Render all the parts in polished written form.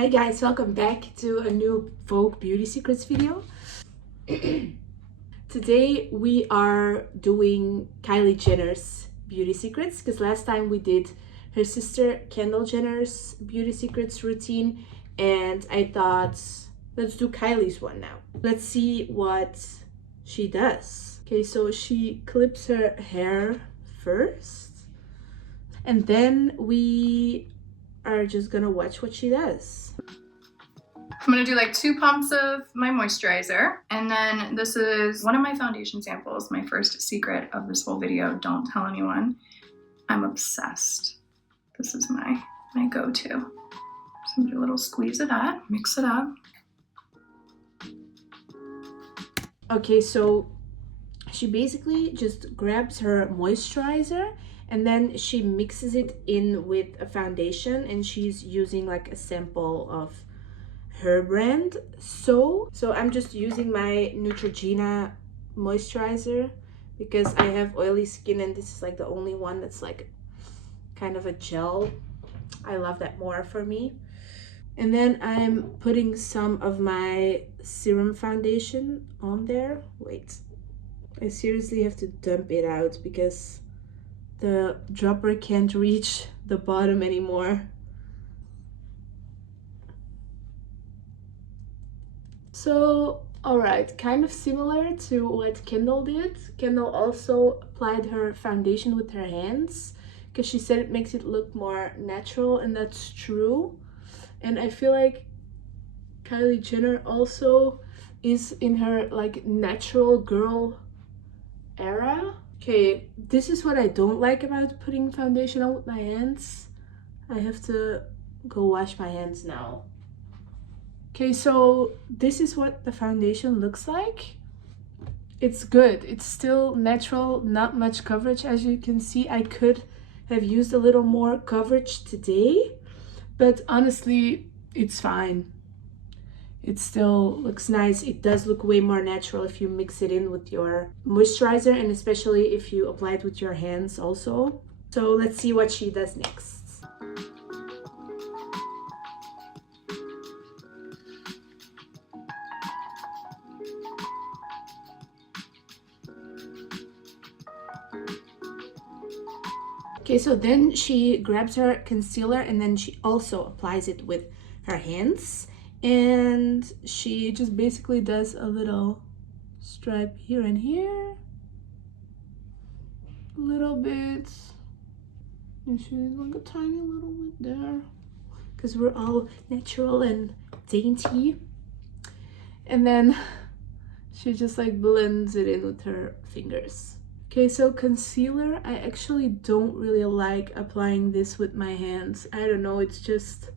Hi guys, welcome back to a new Vogue Beauty Secrets video. Today we are doing Kylie Jenner's beauty secrets because last time we did her sister Kendall Jenner's beauty secrets routine, and I thought let's do Kylie's one now. Let's see what she does. Okay, so she clips her hair first and then we are just gonna watch what she does. I'm gonna do like 2 pumps of my moisturizer, and then this is one of my foundation samples, my first secret of this whole video. Don't tell anyone. I'm obsessed. This is my go-to. So I'm gonna do a little squeeze of that, mix it up. Okay, so she basically just grabs her moisturizer and then she mixes it in with a foundation, and she's using like a sample of her brand. So I'm just using my Neutrogena moisturizer because I have oily skin and this is like the only one that's like kind of a gel. I love that more for me. And then I'm putting some of my serum foundation on there. Wait, I seriously have to dump it out because the dropper can't reach the bottom anymore. So, alright, kind of similar to what Kendall did. Kendall also applied her foundation with her hands because she said it makes it look more natural, and that's true. And I feel like Kylie Jenner also is in her like natural girl era. Okay, this is what I don't like about putting foundation on with my hands. I have to go wash my hands now. Okay, so this is what the foundation looks like. It's good. It's still natural, not much coverage. As you can see, I could have used a little more coverage today, but honestly, it's fine. It still looks nice. It does look way more natural if you mix it in with your moisturizer, and especially if you apply it with your hands also. So let's see what she does next. Okay, so then she grabs her concealer and then she also applies it with her hands. And she just basically does a little stripe here and here. A little bit. And she's like a tiny little bit there. Because we're all natural and dainty. And then she just like blends it in with her fingers. Okay, so concealer, I actually don't really like applying this with my hands. I don't know, it just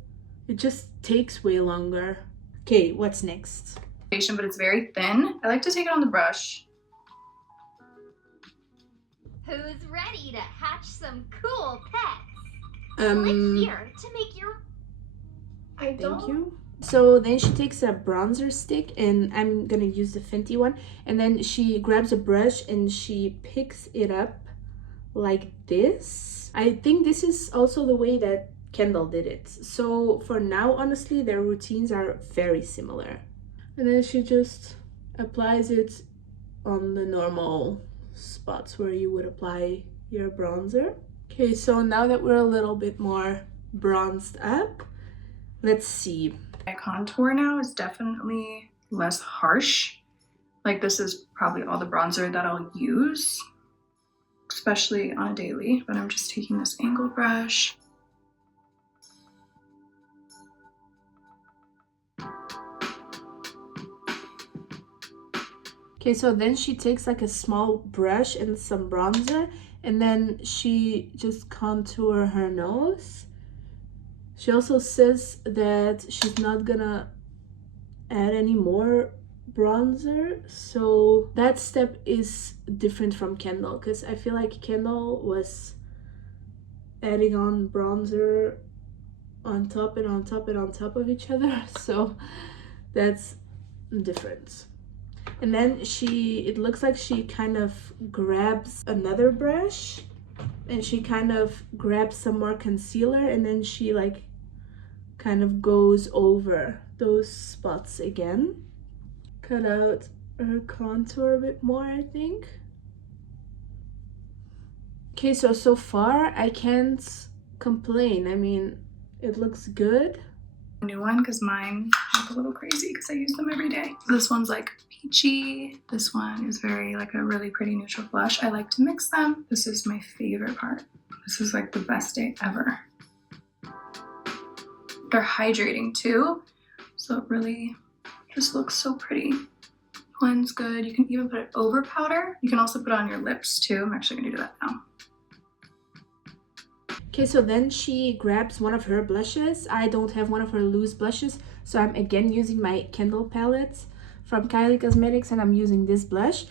takes way longer. Okay, what's next? But it's very thin. I like to take it on the brush. Who's ready to hatch some cool pets? Click here to make your... Thank you. So then she takes a bronzer stick, and I'm gonna use the Fenty one, and then she grabs a brush and she picks it up like this. I think this is also the way that Kendall did it. So for now, honestly, their routines are very similar. And then she just applies it on the normal spots where you would apply your bronzer. Okay, so now that we're a little bit more bronzed up, let's see. My contour now is definitely less harsh. Like, this is probably all the bronzer that I'll use, especially on a daily, but I'm just taking this angled brush. Okay, so then she takes like a small brush and some bronzer, and then she just contour her nose. She also says that she's not gonna add any more bronzer, so that step is different from Kendall, because I feel like Kendall was adding on bronzer on top and on top and on top of each other, so that's different. And then it looks like she kind of grabs another brush and she kind of grabs some more concealer, and then she like kind of goes over those spots again. Cut out her contour a bit more, I think. Okay, so far I can't complain. I mean, it looks good. New one because mine look a little crazy because I use them every day. This one's like peachy. This one is very like a really pretty neutral blush. I like to mix them. This is my favorite part. This is like the best day ever. They're hydrating too, so it really just looks so pretty. Blends good. You can even put it over powder. You can also put it on your lips too. I'm actually gonna do that now. Okay, so then she grabs one of her blushes. I don't have one of her loose blushes, so I'm again using my Kendall palette from Kylie Cosmetics, and I'm using this blush.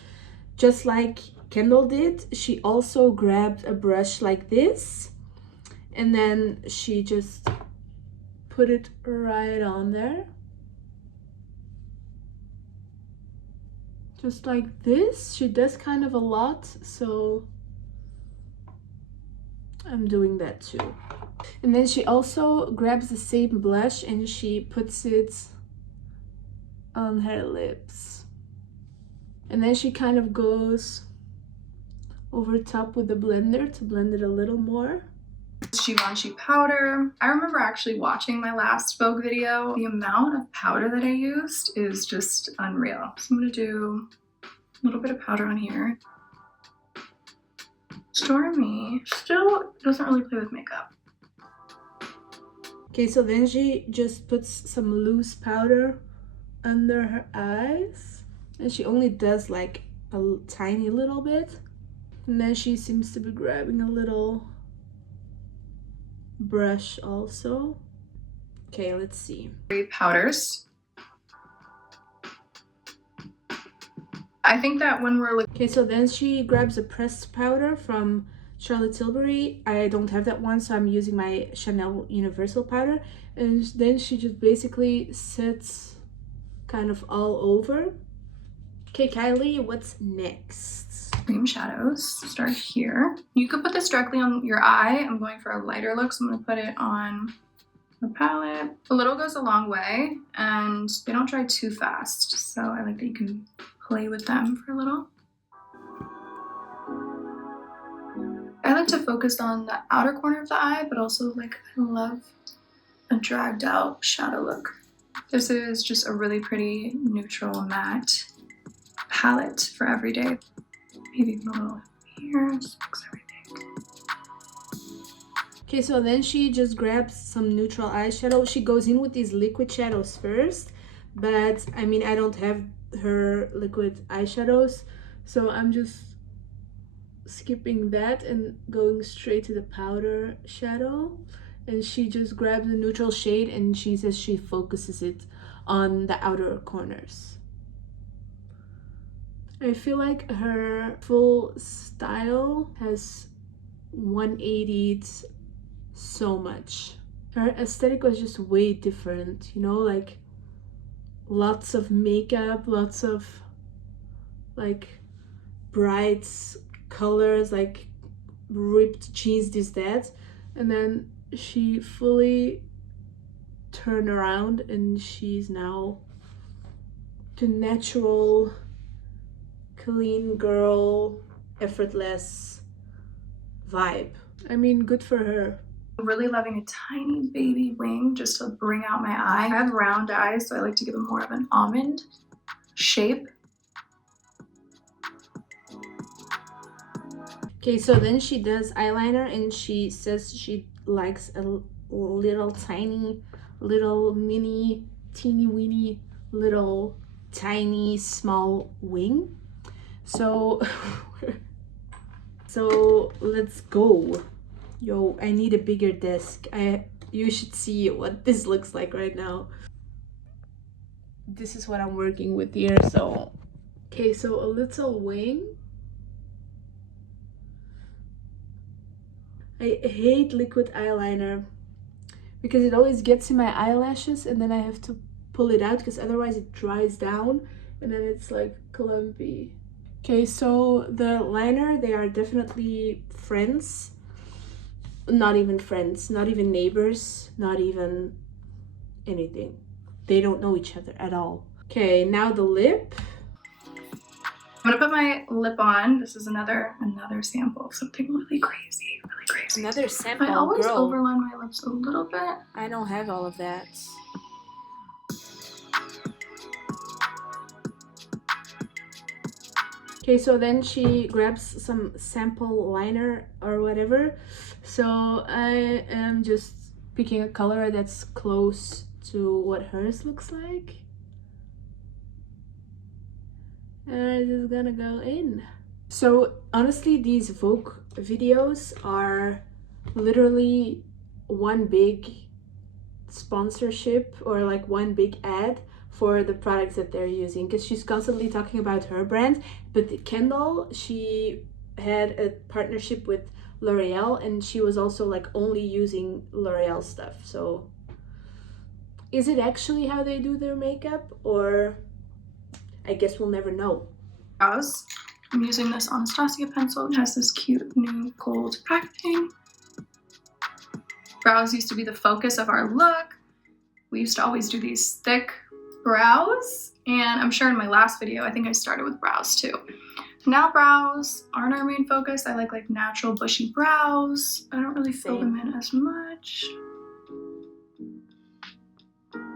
Just like Kendall did, she also grabbed a brush like this, and then she just put it right on there. Just like this. She does kind of a lot, so I'm doing that too. And then she also grabs the same blush and she puts it on her lips. And then she kind of goes over top with the blender to blend it a little more. Givenchy powder. I remember actually watching my last Vogue video. The amount of powder that I used is just unreal. So I'm gonna do a little bit of powder on here. Stormy still doesn't really play with makeup. Okay, so then she just puts some loose powder under her eyes, and she only does like a tiny little bit. And then she seems to be grabbing a little brush also. Okay, let's see. Powders. I think that when we're looking... Okay, so then she grabs a pressed powder from Charlotte Tilbury. I don't have that one, so I'm using my Chanel Universal powder. And then she just basically sets kind of all over. Okay, Kylie, what's next? Cream shadows. Start here. You could put this directly on your eye. I'm going for a lighter look, so I'm going to put it on the palette. A little goes a long way, and they don't dry too fast, so I like that you can play with them for a little. I like to focus on the outer corner of the eye, but also like I love a dragged out shadow look. This is just a really pretty neutral matte palette for every day. Maybe even a little here, so looks everything. Okay, so then she just grabs some neutral eyeshadow. She goes in with these liquid shadows first, but I mean, I don't have her liquid eyeshadows, so I'm just skipping that and going straight to the powder shadow. And she just grabs a neutral shade and she says she focuses it on the outer corners. I feel like her full style has 180'd so much. Her aesthetic was just way different, you know, like lots of makeup, lots of like bright colors, like ripped jeans, that, and then she fully turned around and she's now the natural, clean girl, effortless vibe. I mean, good for her. I'm really loving a tiny baby wing just to bring out my eye. I have round eyes, so I like to give them more of an almond shape. Okay, so then she does eyeliner and she says she likes a little tiny, little mini, teeny weeny, little tiny small wing. So let's go. Yo, I need a bigger desk. You should see what this looks like right now. This is what I'm working with here, so. Okay, so a little wing. I hate liquid eyeliner because it always gets in my eyelashes and then I have to pull it out because otherwise it dries down and then it's like clumpy. Okay, so the liner, they are definitely friends. Not even friends, not even neighbors, not even anything. They don't know each other at all. Okay, now the lip. I'm gonna put my lip on. This is another sample of something really crazy, really crazy. Another sample, I always girl. overline my lips a little bit. I don't have all of that. Okay, so then she grabs some sample liner or whatever. So I am just picking a color that's close to what hers looks like. And I'm just gonna go in. So honestly, these Vogue videos are literally one big sponsorship or like one big ad for the products that they're using, because she's constantly talking about her brand. But Kendall, she had a partnership with L'Oreal, and she was also like only using L'Oreal stuff. So is it actually how they do their makeup, or I guess we'll never know. Brows. I'm using this Anastasia pencil. It has this cute new gold packaging. Brows used to be the focus of our look. We used to always do these thick brows, and I'm sure in my last video I think I started with brows too. Now brows aren't our main focus. I like natural bushy brows. I don't really fill them in as much.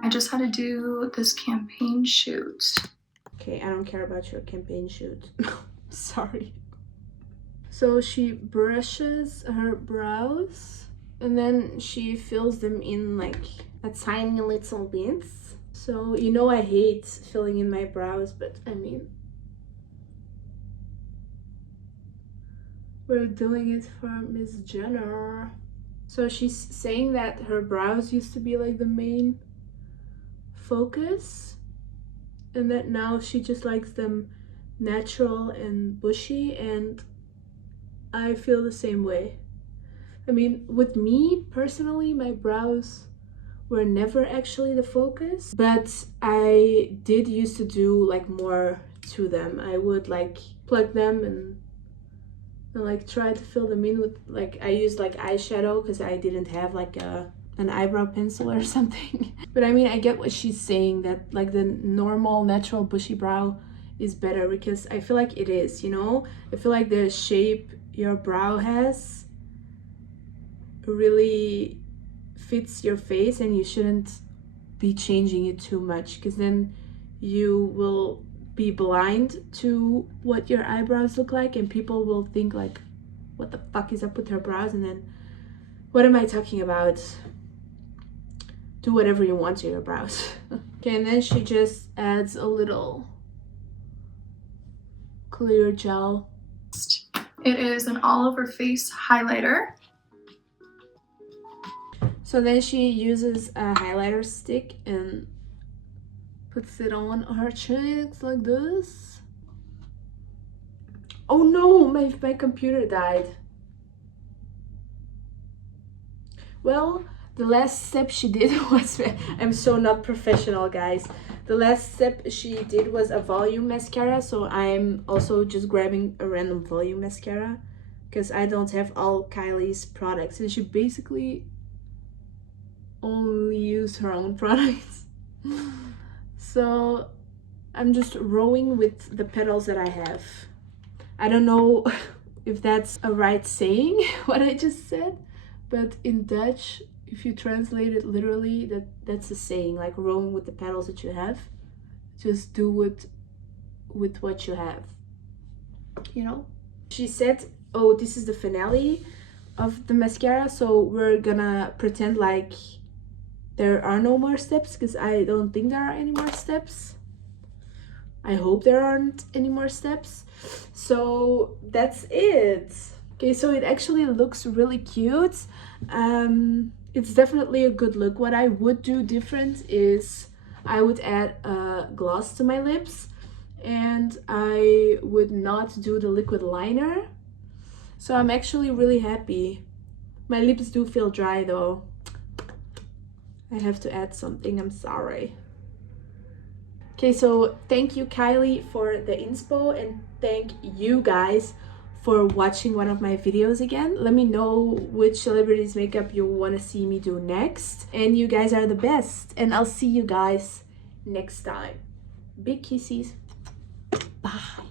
I just had to do this campaign shoot. Okay, I don't care about your campaign shoot. Sorry. So she brushes her brows and then she fills them in like a tiny little bits. So you know I hate filling in my brows, but I mean, we're doing it for Miss Jenner. So she's saying that her brows used to be like the main focus, and that now she just likes them natural and bushy, and I feel the same way. I mean, with me personally, my brows were never actually the focus, but I did used to do like more to them. I would like plug them and like try to fill them in with like, I used like eyeshadow because I didn't have like an eyebrow pencil or something. But I mean, I get what she's saying, that like the normal natural bushy brow is better, because I feel like it is, you know? I feel like the shape your brow has really fits your face, and you shouldn't be changing it too much, because then you will be blind to what your eyebrows look like, and people will think like, what the fuck is up with her brows? And then, what am I talking about? Do whatever you want to your brows. Okay, and then she just adds a little clear gel. It is an all-over-face highlighter. So then she uses a highlighter stick and puts it on her cheeks like this. Oh no, my computer died. Well, the last step she did was, I'm so not professional, guys. The last step she did was a volume mascara, so I'm also just grabbing a random volume mascara because I don't have all Kylie's products, and she basically only used her own products. So I'm just rowing with the petals that I have. I don't know if that's a right saying, what I just said, but in Dutch, if you translate it literally, that's a saying, like rowing with the petals that you have. Just do with what you have, you know? She said, oh, this is the finale of the mascara, so we're gonna pretend like there are no more steps, because I don't think there are any more steps. I hope there aren't any more steps. So that's it. Okay, so it actually looks really cute. It's definitely a good look. What I would do different is I would add a gloss to my lips, and I would not do the liquid liner. So I'm actually really happy. My lips do feel dry though. I have to add something, I'm sorry. Okay, so thank you, Kylie, for the inspo, and thank you guys for watching one of my videos again. Let me know which celebrities makeup you want to see me do next, and you guys are the best, and I'll see you guys next time. Big kisses. Bye.